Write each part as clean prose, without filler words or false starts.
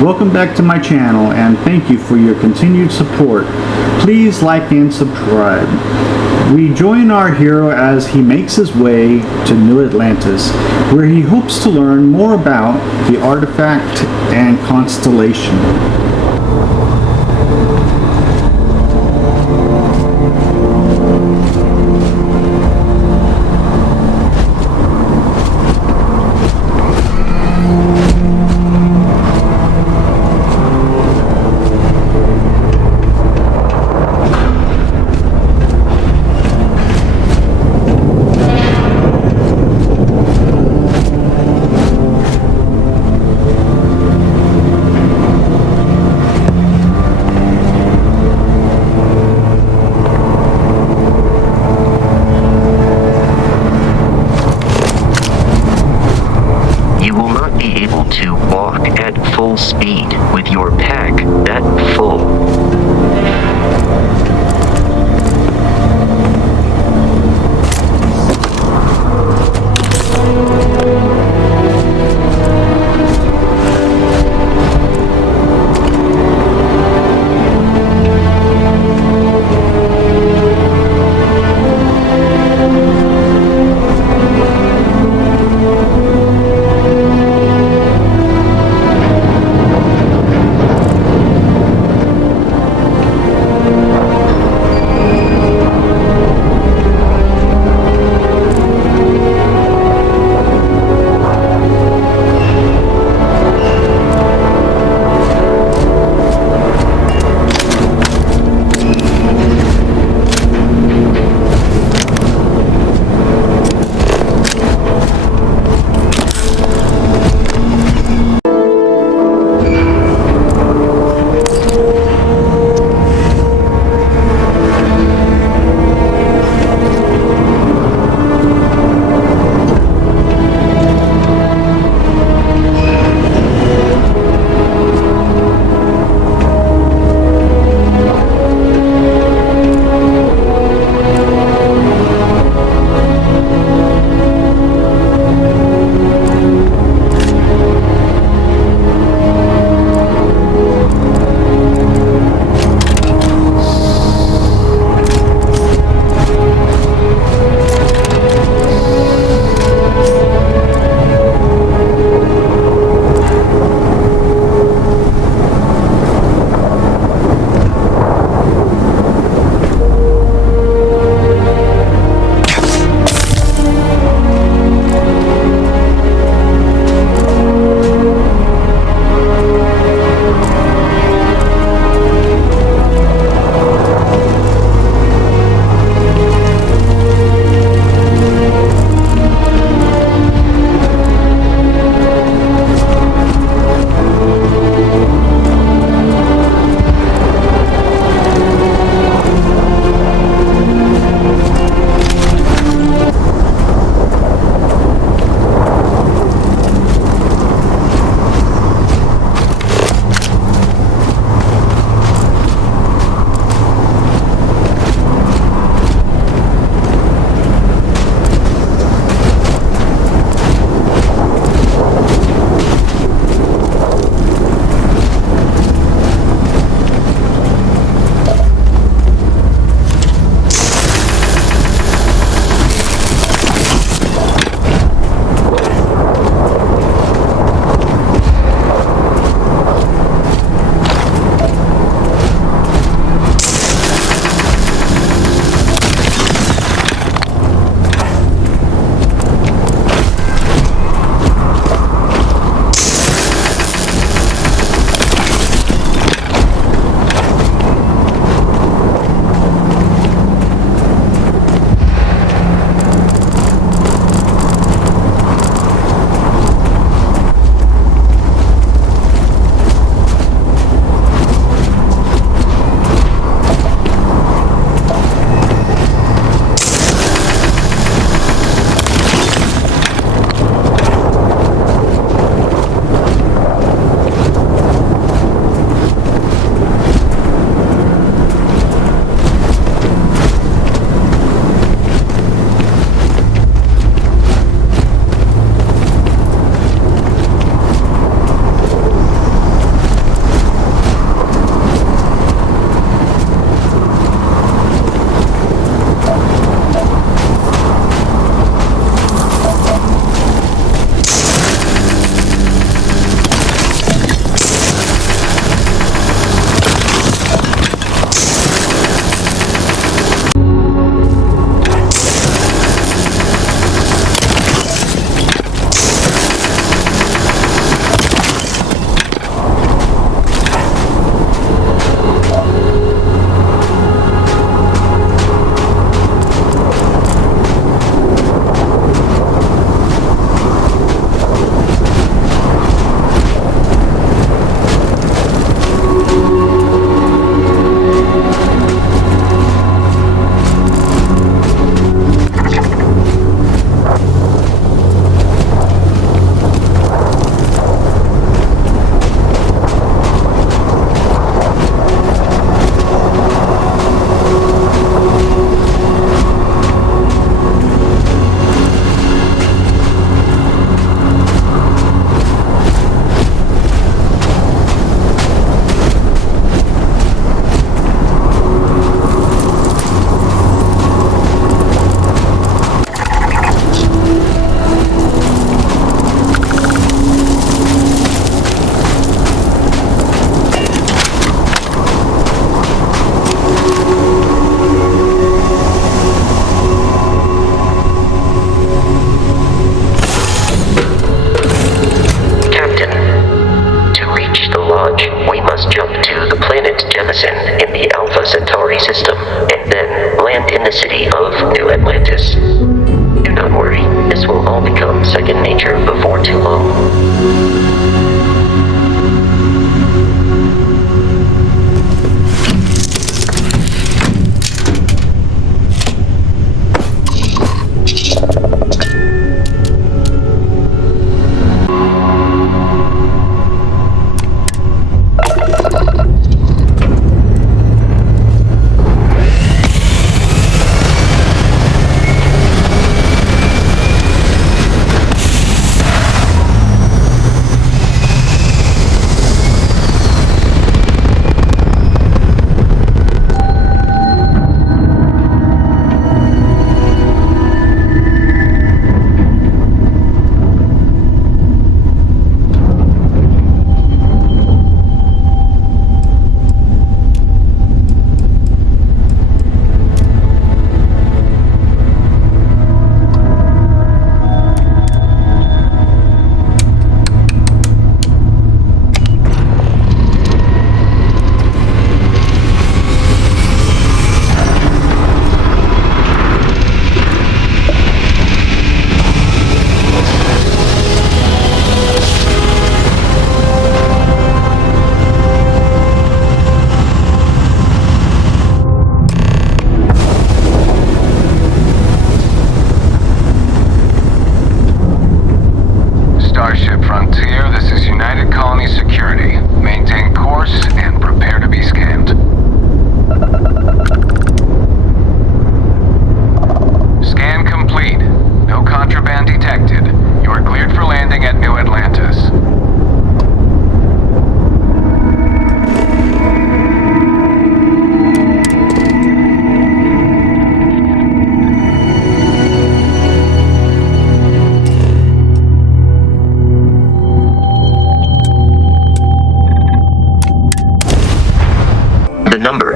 Welcome back to my channel and thank you for your continued support. Please like and subscribe. We join our hero as he makes his way to New Atlantis, where he hopes to learn more about the artifact and constellation. To walk at full speed with your pack that full. must jump to the planet Jemison in the Alpha Centauri system, and then land in the city of New Atlantis. Do not worry, this will all become second nature before too long.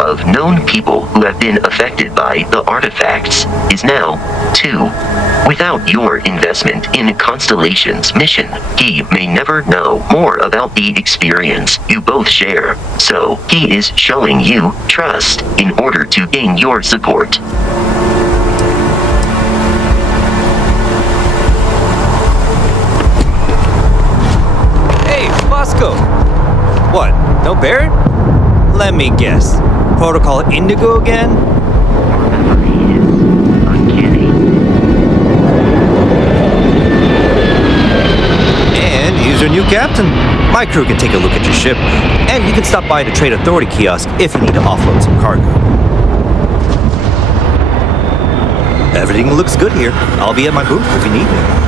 Of known people who have been affected by the artifacts is now 2. Without your investment in Constellation's mission, he may never know more about the experience you both share, so he is showing you trust in order to gain your support. Hey, Bosco! What, no Barrett? Let me guess. Protocol Indigo again? Memory is uncanny. And here's your new captain. My crew can take a look at your ship, and you can stop by the Trade Authority kiosk if you need to offload some cargo. Everything looks good here. I'll be at my booth if you need me.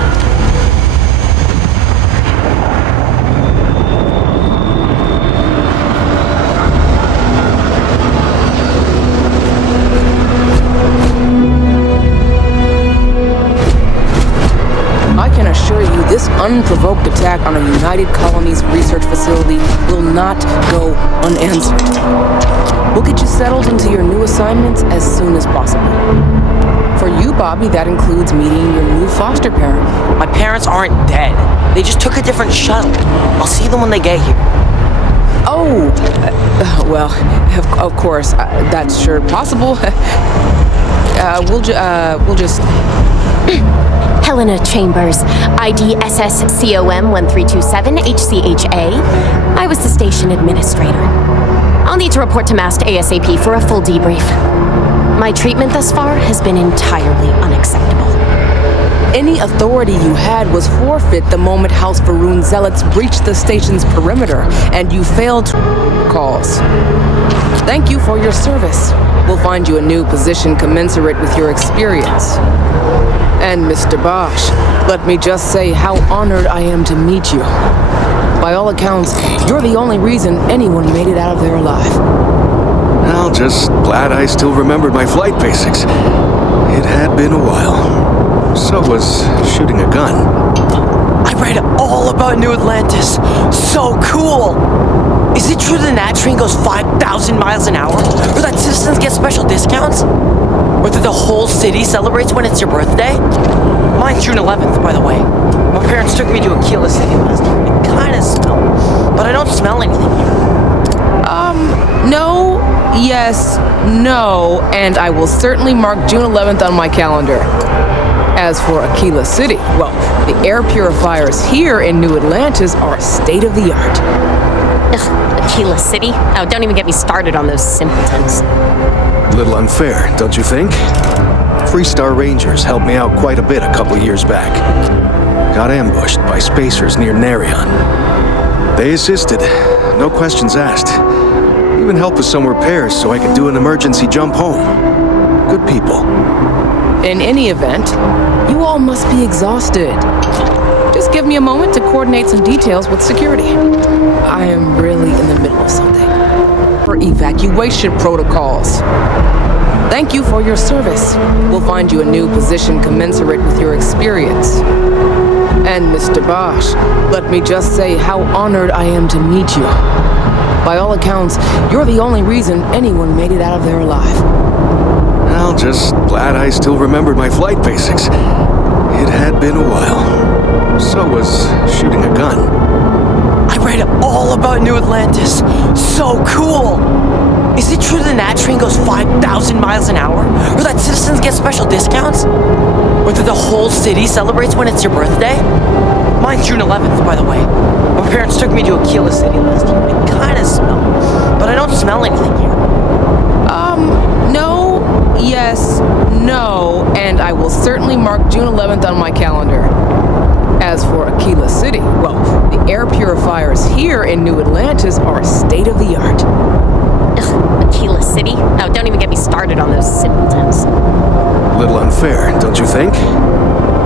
This unprovoked attack on a United Colonies research facility will not go unanswered. We'll get you settled into your new assignments as soon as possible. For you, Bobby, that includes meeting your new foster parent. My parents aren't dead. They just took a different shuttle. I'll see them when they get here. Oh, well, of course, that's sure possible. We'll just... Helena Chambers, ID SSCOM 1327 HCHA. I was the station administrator. I'll need to report to Mast ASAP for a full debrief. My treatment thus far has been entirely unacceptable. Any authority you had was forfeit the moment House Varun zealots breached the station's perimeter, and you failed calls. Thank you for your service. We'll find you a new position commensurate with your experience. And Mr. Bosch, let me just say how honored I am to meet you. By all accounts, you're the only reason anyone made it out of there alive. Well, just glad I still remembered my flight basics. It had been a while. So was shooting a gun. I read all about New Atlantis. So cool! Is it true the Nat train goes 5,000 miles an hour? Or that citizens get special discounts? Or that the whole city celebrates when it's your birthday? Mine's June 11th, by the way. My parents took me to Aquila City last year. It kinda smelled, but I don't smell anything here. No, yes, no, and I will certainly mark June 11th on my calendar. As for Aquila City, well, the air purifiers here in New Atlantis are state-of-the-art. Ugh, Aquila City? Oh, don't even get me started on those simpletons. A little unfair, don't you think? Freestar Rangers helped me out quite a bit a couple years back. Got ambushed by spacers near Narion. They assisted, no questions asked. Even helped with some repairs so I could do an emergency jump home. Good people. In any event, you all must be exhausted. Just give me a moment to coordinate some details with security. I am really in the middle of something. For evacuation protocols. Thank you for your service. We'll find you a new position commensurate with your experience. And Mr. Bosch, let me just say how honored I am to meet you. By all accounts, you're the only reason anyone made it out of there alive. Well, just glad I still remembered my flight basics. It had been a while. So was shooting a gun. I read all about New Atlantis. So cool! Is it true the Nat train goes 5,000 miles an hour? Or that citizens get special discounts? Or that the whole city celebrates when it's your birthday? Mine's June 11th, by the way. My parents took me to Aquila City last year. It kinda smelled, but I don't smell anything here. No, yes, no, and I will certainly mark June 11th on my calendar. As for Aquila City, well, the air purifiers here in New Atlantis are state-of-the-art. Ugh, Aquila City? Oh, don't even get me started on those simpletons. A little unfair, don't you think?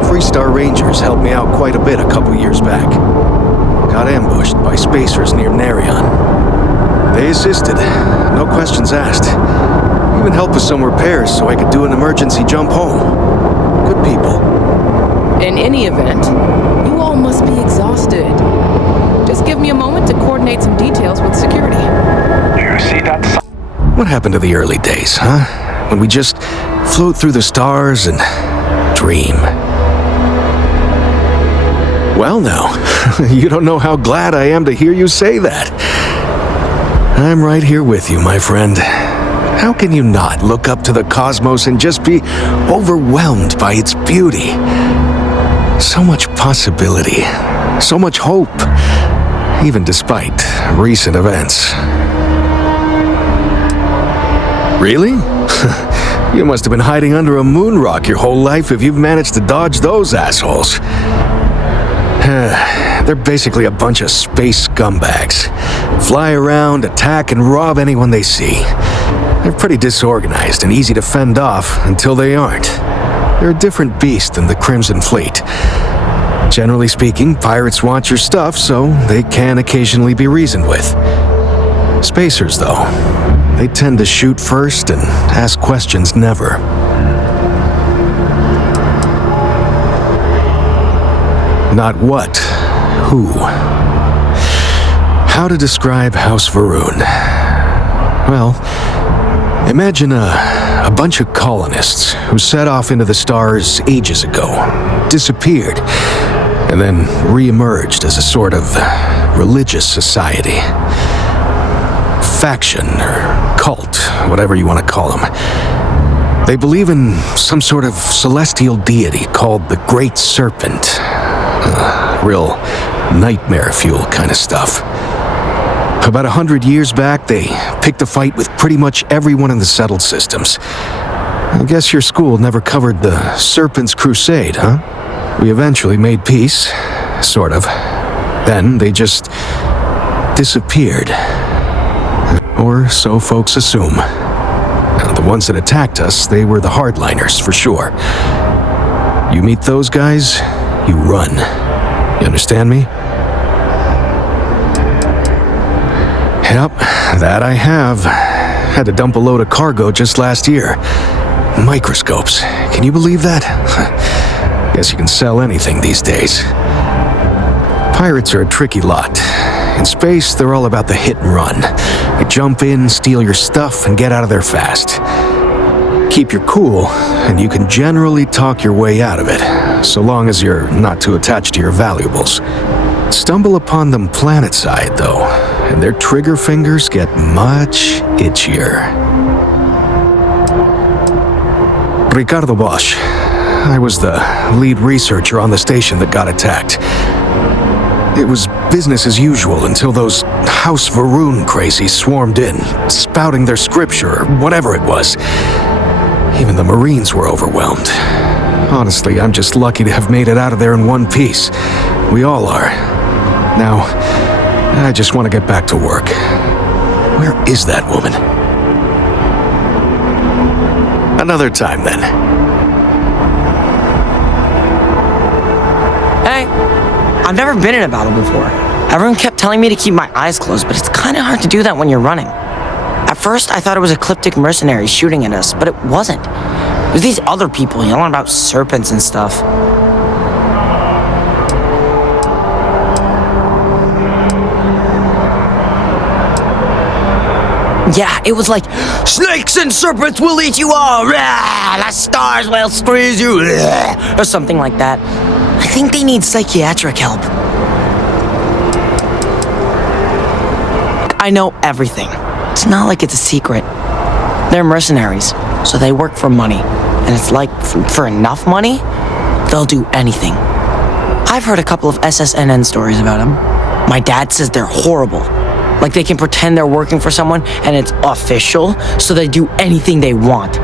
Freestar Rangers helped me out quite a bit a couple years back. Got ambushed by spacers near Narion. They assisted, no questions asked. Even helped with some repairs so I could do an emergency jump home. Good people. In any event, you all must be exhausted. Just give me a moment to coordinate some details with security. You see that sign? What happened to the early days, huh? When we just float through the stars and dream. Well now, you don't know how glad I am to hear you say that. I'm right here with you, my friend. How can you not look up to the cosmos and just be overwhelmed by its beauty? So much possibility, so much hope, even despite recent events. Really? You must have been hiding under a moon rock your whole life if you've managed to dodge those assholes. They're basically a bunch of space scumbags. Fly around, attack, and rob anyone they see. They're pretty disorganized and easy to fend off until they aren't. They're a different beast than the Crimson Fleet. Generally speaking, pirates want your stuff, so they can occasionally be reasoned with. Spacers, though, they tend to shoot first and ask questions never. Not what, who. How to describe House Varun? Well, imagine a bunch of colonists who set off into the stars ages ago, disappeared, and then re-emerged as a sort of religious society. Faction or cult, whatever you want to call them. They believe in some sort of celestial deity called the Great Serpent. Real nightmare fuel kind of stuff. About 100 years back, they picked a fight with pretty much everyone in the settled systems. I guess your school never covered the Serpent's Crusade, huh? We eventually made peace, sort of. Then they just disappeared. Or so folks assume. The ones that attacked us, they were the hardliners, for sure. You meet those guys, you run. You understand me? Yep, that I have. Had to dump a load of cargo just last year. Microscopes. Can you believe that? Guess you can sell anything these days. Pirates are a tricky lot. In space, they're all about the hit and run. They jump in, steal your stuff, and get out of there fast. Keep your cool, and you can generally talk your way out of it, so long as you're not too attached to your valuables. Stumble upon them planetside, though, and their trigger fingers get much itchier. Ricardo Bosch. I was the lead researcher on the station that got attacked. It was business as usual until those House Varun crazies swarmed in, spouting their scripture or whatever it was. Even the Marines were overwhelmed. Honestly, I'm just lucky to have made it out of there in one piece. We all are. Now, I just want to get back to work. Where is that woman? Another time, then. Hey, I've never been in a battle before. Everyone kept telling me to keep my eyes closed, but it's kind of hard to do that when you're running. At first, I thought it was ecliptic mercenaries shooting at us, but it wasn't. It was these other people yelling about serpents and stuff. Yeah, it was like, snakes and serpents will eat you all, rah, the stars will squeeze you, rah, or something like that. I think they need psychiatric help. I know everything. It's not like it's a secret. They're mercenaries, so they work for money. And it's like, for enough money, they'll do anything. I've heard a couple of SSNN stories about them. My dad says they're horrible. Like they can pretend they're working for someone and it's official, so they do anything they want.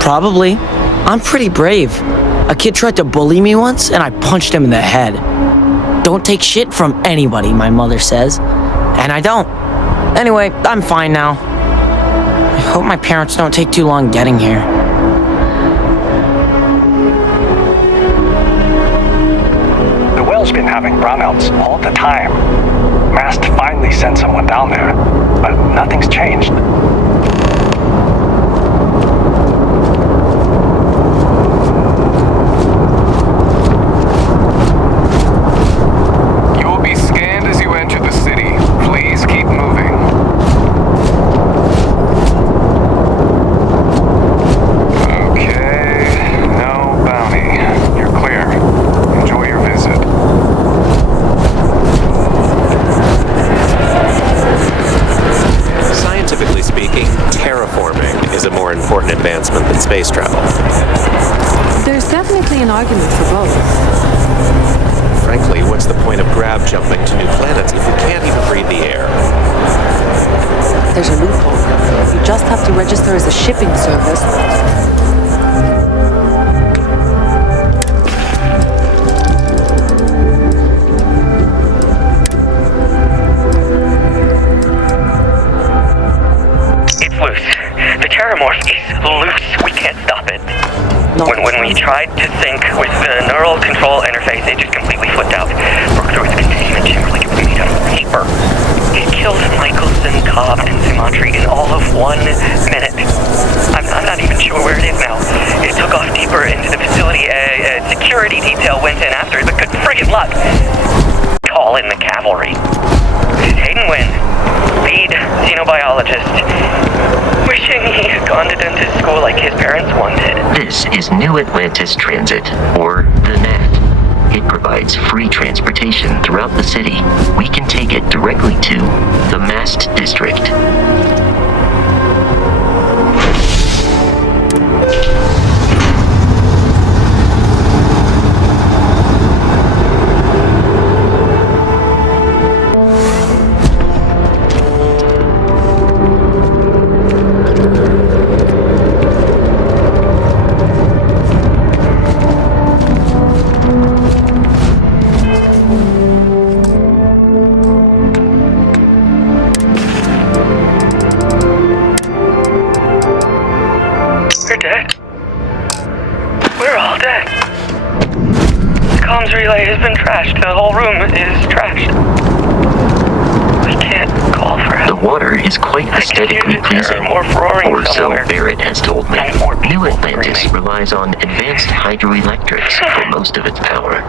Probably. I'm pretty brave. A kid tried to bully me once and I punched him in the head. Don't take shit from anybody, my mother says. And I don't. Anyway, I'm fine now. I hope my parents don't take too long getting here. The well's been having brownouts all the time. Mast finally sent someone down there, but nothing's changed. You will be scanned as you enter the city. Please keep moving. Okay, no bounty. You're clear. Enjoy your visit. Scientifically speaking, terraforming is a more important advancement than space travel. There's definitely an argument for both. Frankly, what's the point of grab jumping to new planets if you can't even breathe the air? There's a loophole. You just have to register as a shipping service. It's loose. The terramorph is loose. We can't stop it. When we tried to sync with the neural control interface, it just completely flipped out. Broke through its containment chamber like it was made out of paper. It killed Michelson, Cobb, and Sumantri in all of 1 minute. I'm not even sure where it is now. It took off deeper into the facility. A security detail went in after it, but good friggin' luck. Call in the cavalry. Hayden Wynn, lead xenobiologist. Wishing he had gone to dentist school like his parents wanted. This is New Atlantis Transit, or the NAT. It provides free transportation throughout the city. We can take it directly to the Mast District. We're dead. We're all dead. The comms relay has been trashed. The whole room is trashed. We can't call for help. The water is quite aesthetically pleasing, or so Barrett has told me. New Atlantis relies on advanced hydroelectrics for most of its power.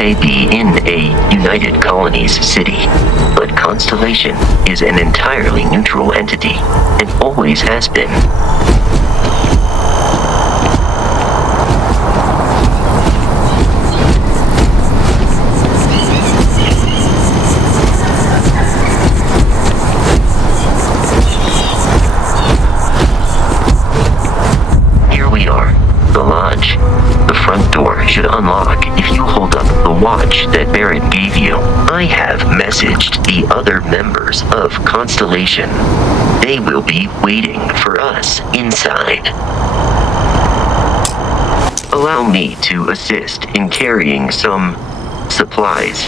may be in a United Colonies city, but Constellation is an entirely neutral entity, and always has been. Should unlock if you hold up the watch that Barrett gave you. I have messaged the other members of Constellation. They will be waiting for us inside. Allow me to assist in carrying some supplies.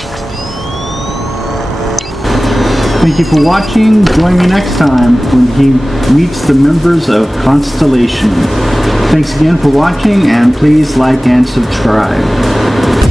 Thank you for watching. Join me next time when he meets the members of Constellation. Thanks again for watching, and please like and subscribe.